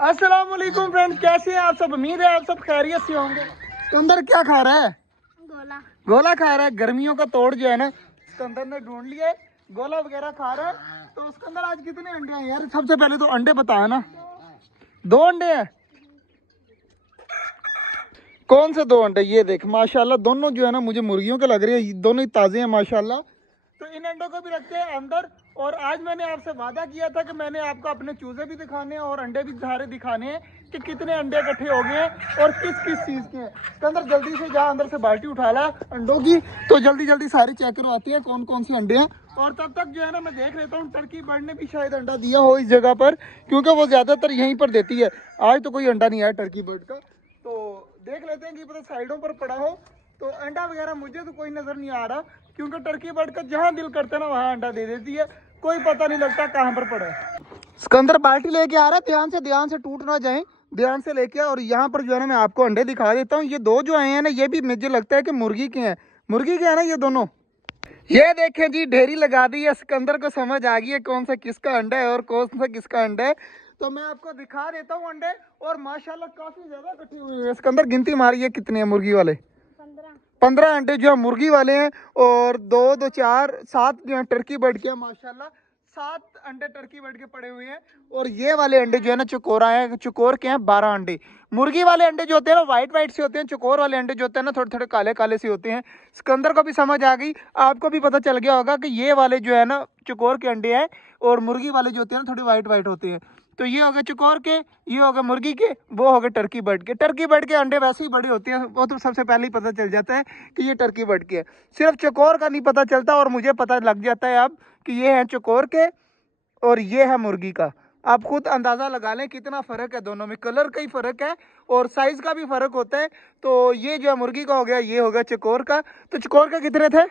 अस्सलाम वालेकुम फ्रेंड, कैसे हैं आप सब। उम्मीद है आप सब खैरियत से होंगे। सिकंदर क्या खा रहा है? गोला। गोला खा रहा है। गर्मियों का तोड़ जो है ना सिकंदर ने ढूंढ लिया है, गोला वगैरह खा रहा है। तो सिकंदर आज कितने अंडे हैं यार? सबसे पहले तो अंडे बताया ना। 2 अंडे हैं। कौन से 2 अंडे? ये देख माशाल्लाह, दोनों जो है ना मुझे मुर्गियों के लग रहे हैं, दोनों ही ताज़े हैं माशाल्लाह। तो इन अंडों को भी रखते हैं अंदर। और आज मैंने आपसे वादा किया था कि मैंने आपको अपने चूजे भी दिखाने हैं और अंडे भी सारे दिखाने हैं कि कितने अंडे इकट्ठे हो गए हैं और किस किस चीज़ के हैं। तो अंदर जल्दी से जा, अंदर से बाल्टी उठा ला अंडों की, तो जल्दी जल्दी सारे चेक करवाते हैं कौन कौन से अंडे हैं। और तब तक जो है ना मैं देख लेता हूँ टर्की बर्ड ने भी शायद अंडा दिया हो इस जगह पर, क्योंकि वो ज़्यादातर यहीं पर देती है। आज तो कोई अंडा नहीं आया टर्की बर्ड का, तो देख लेते हैं कि पता साइडों पर पड़ा हो। तो अंडा वगैरह मुझे तो कोई नज़र नहीं आ रहा, क्योंकि टर्की बर्ड का जहाँ दिल करता है ना वहाँ अंडा दे देती है, कोई पता नहीं लगता कहाँ पर पड़ा है। सिकंदर बाल्टी लेके आ रहा है, ध्यान से टूट ना जाए, ध्यान से लेके आ। और यहाँ पर जो है ना मैं आपको अंडे दिखा देता हूँ। ये 2 जो आए हैं ना, ये भी मुझे लगता है कि मुर्गी के हैं। मुर्गी के हैं ना ये दोनों। ये देखें जी, ढेरी लगा दी है। सिकंदर को समझ आ गई है कौन सा किसका अंडा है और कौन सा किसका अंडा है। तो मैं आपको दिखा देता हूँ अंडे। और माशाल्लाह काफी ज्यादा इकट्ठी हुई है। सिकंदर गिनती मारी है कितने हैं मुर्गी वाले? 15 अंडे जो है मुर्गी वाले हैं, और 2 2 4 7 जो है टर्की बर्ड के हैं माशाल्लाह। 7 अंडे टर्की बर्ड के पड़े हुए हैं। और ये वाले अंडे जो है ना चकोरा है, चकोर के हैं 12 अंडे। मुर्गी वाले अंडे जो होते हैं ना वाइट वाइट से होते हैं, चकोर वाले अंडे जो होते हैं ना थोड़े थोड़े काले काले से होते हैं। सिकंदर को भी समझ आ गई, आपको भी पता चल गया होगा कि ये वाले जो है ना चकोर के अंडे हैं, और मुर्गी वाले जो होते हैं ना थोड़े वाइट वाइट होते हैं। तो ये हो गए चकोर के, ये हो गए मुर्गी के, वो हो गए टर्की बर्ड के। टर्की बर्ड के अंडे वैसे ही बड़े होते हैं, वो तो सबसे पहले ही पता चल जाता है कि ये टर्की बर्ड के है। सिर्फ चकोर का नहीं पता चलता, और मुझे पता लग जाता है अब कि ये है चकोर के और ये है मुर्गी का। आप खुद अंदाज़ा लगा लें कितना फ़र्क है दोनों में, कलर का ही फ़र्क है और साइज़ का भी फ़र्क होता है। तो ये जो है मुर्गी का हो गया, ये हो गया चकोर का। तो चकोर के कितने थे?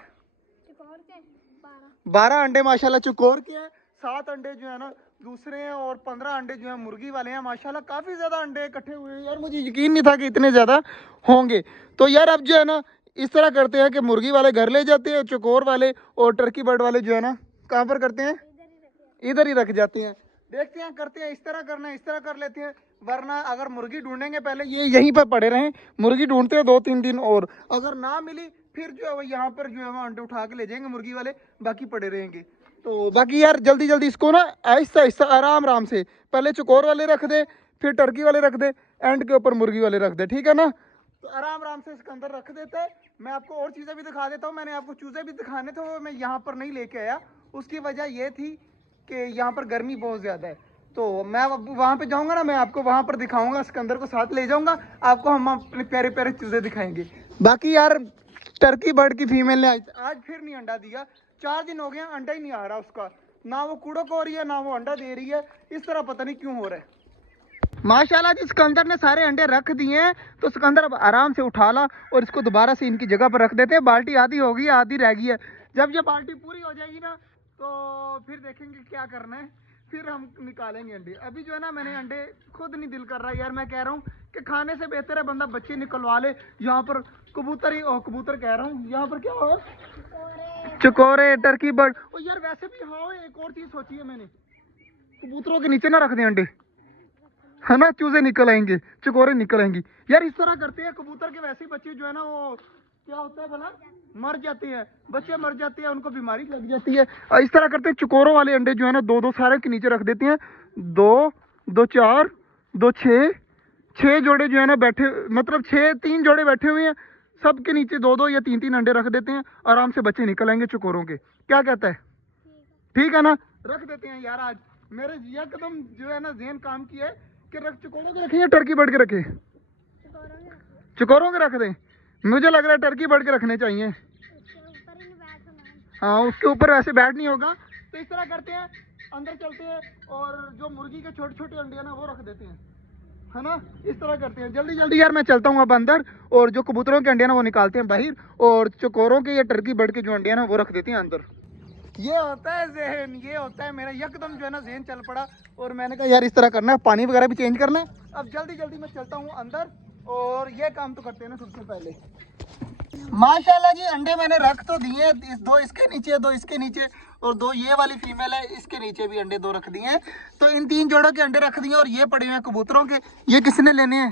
12 अंडे माशाल्लाह चकोर के हैं। 7 अंडे जो है ना दूसरे हैं, और 15 अंडे जो है मुर्गी वाले हैं माशाल्लाह। काफ़ी ज़्यादा अंडे इकट्ठे हुए हैं यार, मुझे यकीन नहीं था कि इतने ज़्यादा होंगे। तो यार अब जो है ना इस तरह करते हैं कि मुर्गी वाले घर ले जाते हैं, चकोर वाले और टर्की बर्ड वाले जो है ना कहाँ पर करते हैं? इधर ही रख जाते हैं। देखते हैं, करते हैं, इस तरह करना है इस तरह कर लेते हैं। वरना अगर मुर्गी ढूंढेंगे पहले ये यहीं पर पड़े रहें, मुर्गी ढूंढते हैं 2-3 दिन, और अगर ना मिली फिर जो है वो यहाँ पर जो है वो अंडे उठा के ले जाएंगे मुर्गी वाले, बाकी पड़े रहेंगे। तो बाकी यार जल्दी जल्दी इसको ना आहिस्ता आहिस्ता आराम आराम से पहले चकोर वाले रख दे, फिर टर्की वाले रख दे, एंड के ऊपर मुर्गी वाले रख दे, ठीक है ना? तो आराम आराम से इसके अंदर रख देते हैं। मैं आपको और चीज़ें भी दिखा देता हूँ। मैंने आपको चूज़े भी दिखाने थे, वो मैं यहाँ पर नहीं लेके आया। उसकी वजह ये थी कि यहाँ पर गर्मी बहुत ज़्यादा है। तो मैं वहाँ पे जाऊँगा ना, मैं आपको वहाँ पर दिखाऊंगा, सिकंदर को साथ ले जाऊँगा, आपको हम अपने प्यारे प्यारे चूज़े दिखाएंगे। बाकी यार टर्की बर्ड की फीमेल ने आज फिर नहीं अंडा दिया। 4 दिन हो गए अंडा ही नहीं आ रहा उसका, ना वो कूड़ो को हो रही है ना वो अंडा दे रही है। इस तरह पता नहीं क्यों हो रहा है। माशाल्लाह जी सिकंदर ने सारे अंडे रख दिए हैं। तो सिकंदर अब आराम से उठा ला और इसको दोबारा से इनकी जगह पर रख देते हैं। बाल्टी आधी हो गई, आधी रह गई है। जब ये बाल्टी पूरी हो जाएगी ना तो फिर देखेंगे क्या करना है, फिर हम निकालेंगे अंडे। अभी जो है ना मैंने अंडे खुद नहीं दिल कर रहा यार, मैं कह रहा हूँ कि खाने से बेहतर है बंदा बच्चे निकलवा ले। यहाँ पर कबूतर ही, कबूतर कह रहा हूँ, यहाँ पर क्या हो, चकोरे टर्की बर्ड। और यार वैसे भी हाँ एक और चीज़ सोची है मैंने, कबूतरों के नीचे ना रख दें अंडे, है ना? चूजे निकल आएंगे, चकोरे निकल आएंगी। यार इस तरह करते हैं, कबूतर के वैसे ही बच्चे जो है ना वो क्या होता है भला, मर जाते हैं, बच्चे मर जाते हैं, उनको बीमारी लग जाती है। और इस तरह करते हैं, चकोरों वाले अंडे जो है ना 2-2 सारे के नीचे रख देते हैं। 2 2 4 2 6 6 जोड़े जो है ना बैठे, मतलब 3 जोड़े बैठे हुए हैं, सबके नीचे 2-2 या 3-3 अंडे रख देते हैं। आराम से बच्चे निकल आएंगे चकोरों के। क्या कहता है? ठीक है ना? रख देते हैं यार। आज मेरे एकदम जो है ना जेन काम की है कि रख चकोरों के रखें या टर्की बर्ड के रखें? चकोरों के रख दें। मुझे लग रहा है टर्की बर्ड के रखने चाहिए। हाँ उसके ऊपर वैसे बैठ नहीं होगा। तो इस तरह करते हैं, अंदर चलते हैं और जो मुर्गी के छोटे छोटे अंडे हैं ना वो रख देते हैं, है ना? इस तरह करते हैं जल्दी जल्दी यार। मैं चलता हूँ अब अंदर, और जो कबूतरों के अंडे हैं ना वो निकालते हैं बाहर, और चकोरों के या टर्की बर्ड के जो अंडे हैं ना वो रख देते हैं अंदर। ये होता है जहन, ये होता है मेरा एकदम जो है ना जहन चल पड़ा। और मैंने कहा यार इस तरह करना है, पानी वगैरह भी चेंज करना है। अब जल्दी जल्दी मैं चलता हूँ अंदर और ये काम तो करते हैं ना सबसे पहले। माशाल्लाह जी अंडे मैंने रख तो दिए, दो इसके नीचे, दो इसके नीचे, और दो ये वाली फीमेल है इसके नीचे भी अंडे दो रख दिए हैं। तो इन 3 जोड़ों के अंडे रख दिए और ये पड़े हुए हैं कबूतरों के। ये किसने लेने हैं?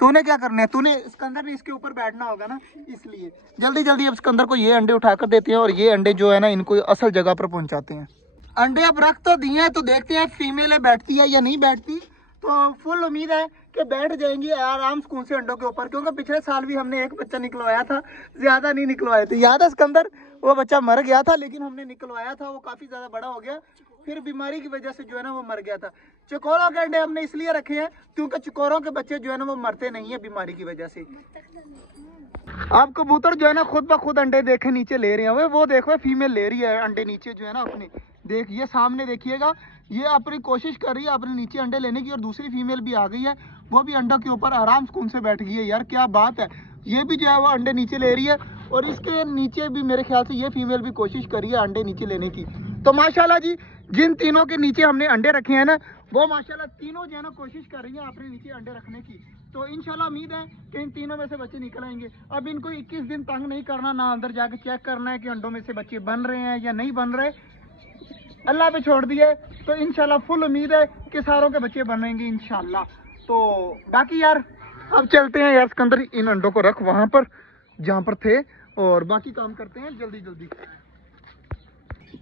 तूने क्या करना है? तूने सिकंदर ने इसके ऊपर बैठना होगा ना, इसलिए जल्दी जल्दी अब सिकंदर को ये अंडे उठाकर देते हैं और ये अंडे जो है ना इनको असल जगह पर पहुंचाते हैं। अंडे अब रख तो दिए हैं, तो देखते हैं फीमेल है बैठती है या नहीं बैठती। तो फुल उम्मीद है कि बैठ जाएंगी आराम सुकून से अंडों के ऊपर, क्योंकि पिछले साल भी हमने एक बच्चा निकलवाया था, ज्यादा नहीं निकलवाए थे। याद है सिकंदर? वो बच्चा मर गया था, लेकिन हमने निकलवाया था, वो काफी ज्यादा बड़ा हो गया, फिर बीमारी की वजह से जो है ना वो मर गया था। चकोरों के अंडे हमने इसलिए रखे हैं क्योंकि चकोरों के बच्चे जो है ना वो मरते नहीं है बीमारी की वजह से। अब कबूतर जो है ना खुद ब खुद अंडे देखे नीचे ले रहे हैं। वो देखो फीमेल ले रही है अंडे नीचे जो है ना अपने, देख ये सामने देखिएगा, ये अपनी कोशिश कर रही है अपने नीचे अंडे लेने की, और दूसरी फीमेल भी आ गई है, वो भी अंडों के ऊपर आराम सुकून से बैठ गई है। यार क्या बात है, ये भी जो है वो अंडे नीचे ले रही है, और इसके नीचे भी मेरे ख्याल से ये फीमेल भी कोशिश कर रही है अंडे नीचे लेने की। तो माशाल्लाह जी जिन तीनों के नीचे हमने अंडे रखे हैं ना, वो माशाल्लाह तीनों जो है ना कोशिश कर रही है अपने नीचे अंडे रखने की। तो इंशाल्लाह उम्मीद है कि इन तीनों में से बच्चे निकल आएंगे। अब इनको 21 दिन तंग नहीं करना, ना अंदर जाके चेक करना है कि अंडों में से बच्चे बन रहे हैं या नहीं बन रहे, अल्लाह पे छोड़ दिए। तो इंशाल्लाह फुल उम्मीद है कि सारों के बच्चे बनेंगे इंशाल्लाह। तो बाकी यार अब चलते हैं यार, सिकंदर इन अंडों को रख वहां पर जहां पर थे, और बाकी काम करते हैं जल्दी जल्दी।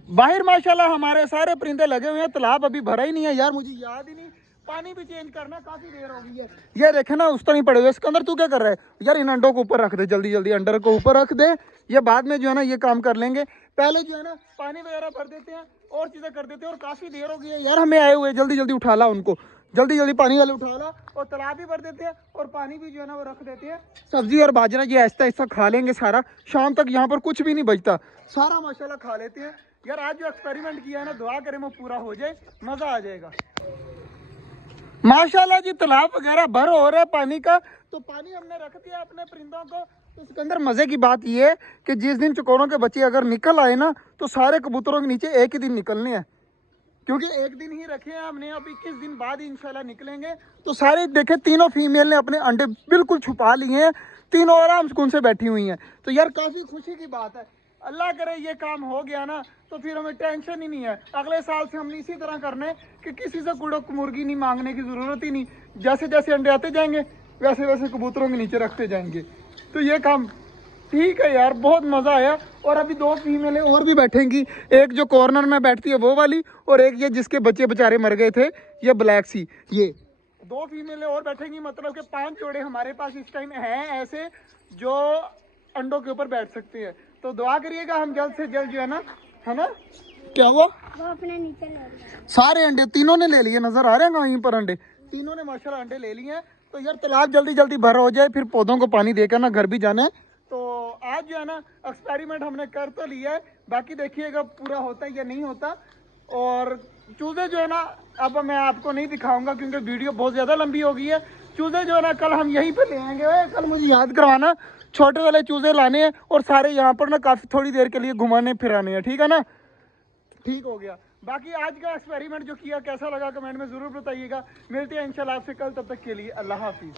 बाहर माशाल्लाह हमारे सारे परिंदे लगे हुए हैं, तालाब अभी भरा ही नहीं है यार, मुझे याद ही नहीं, पानी भी चेंज करना, काफी देर हो गई है। ये देखे ना उस तरह ही पड़े हुए। इसके अंदर तू क्या कर रहा है यार? इन अंडों को ऊपर रख दे जल्दी जल्दी, अंडर को ऊपर रख दे, ये बाद में जो है ना ये काम कर लेंगे। पहले जो है ना पानी वगैरह भर देते हैं और चीजें कर देते हैं, और काफी देर हो गई है यार हमें आए हुए। जल्दी जल्दी उठा ला उनको, जल्दी जल्दी पानी वाले उठा ला, और तालाब भी भर देते हैं और पानी भी जो है ना वो रख देते हैं। सब्जी और बाजरा ये ऐसा ऐसा खा लेंगे सारा, शाम तक यहाँ पर कुछ भी नहीं बचता, सारा माशाल्लाह खा लेते हैं। यार आज जो एक्सपेरिमेंट किया है ना, दुआ करें वो पूरा हो जाए, मजा आ जाएगा। माशाल्लाह जी तालाब वगैरह भर हो रहा है पानी का, तो पानी हमने रख दिया अपने परिंदों को। तो इसके अंदर मजे की बात ये है कि जिस दिन चकोरों के बच्चे अगर निकल आए ना, तो सारे कबूतरों के नीचे एक ही दिन निकलने हैं, क्योंकि एक दिन ही रखे हैं हमने, अब 21 दिन बाद इंशाल्लाह निकलेंगे। तो सारे देखे तीनों फीमेल ने अपने अंडे बिल्कुल छुपा लिए हैं, तीनों आराम सुकून से बैठी हुई हैं। तो यार काफी खुशी की बात है, अल्लाह करे ये काम हो गया ना, तो फिर हमें टेंशन ही नहीं है। अगले साल से हमने इसी तरह करने कि किसी से कुड़ो मुर्गी नहीं मांगने की जरूरत ही नहीं, जैसे जैसे अंडे आते जाएंगे वैसे वैसे कबूतरों के नीचे रखते जाएंगे। तो ये काम ठीक है यार, बहुत मजा आया। और अभी 2 फीमेलें और भी बैठेंगी, एक जो कॉर्नर में बैठती है वो वाली, और एक ये जिसके बच्चे बेचारे मर गए थे, ये ब्लैक सी, ये 2 फीमेलें और बैठेंगी। मतलब कि 5 जोड़े हमारे पास इस टाइम हैं ऐसे जो अंडों के ऊपर बैठ सकते हैं। तो दुआ करिएगा हम जल्द से जल्द जो है ना। क्या हुआ? वो अपने नीचे ले लिया सारे अंडे, तीनों ने ले लिए, नजर आ रहे हैं वहीं पर अंडे, तीनों ने माशाल्लाह अंडे ले लिए हैं। तो यार तालाब जल्दी जल्दी भर हो जाए, फिर पौधों को पानी देकर ना घर भी जाना है। तो आज जो है ना एक्सपेरिमेंट हमने कर तो लिया है, बाकी देखिएगा पूरा होता है या नहीं होता। और चूजे जो है ना अब मैं आपको नहीं दिखाऊंगा क्योंकि वीडियो बहुत ज़्यादा लंबी हो गई है। चूजे जो है ना कल हम यहीं पे ले आएंगे, कल मुझे याद करवाना, छोटे वाले चूजे लाने हैं और सारे यहाँ पर ना काफ़ी थोड़ी देर के लिए घुमाने फिराने हैं, ठीक है ना? ठीक हो गया। बाकी आज का एक्सपेरिमेंट जो किया कैसा लगा कमेंट में ज़रूर बताइएगा। मिलते हैं इंशाल्लाह आपसे कल, तब तक के लिए अल्लाह हाफिज़।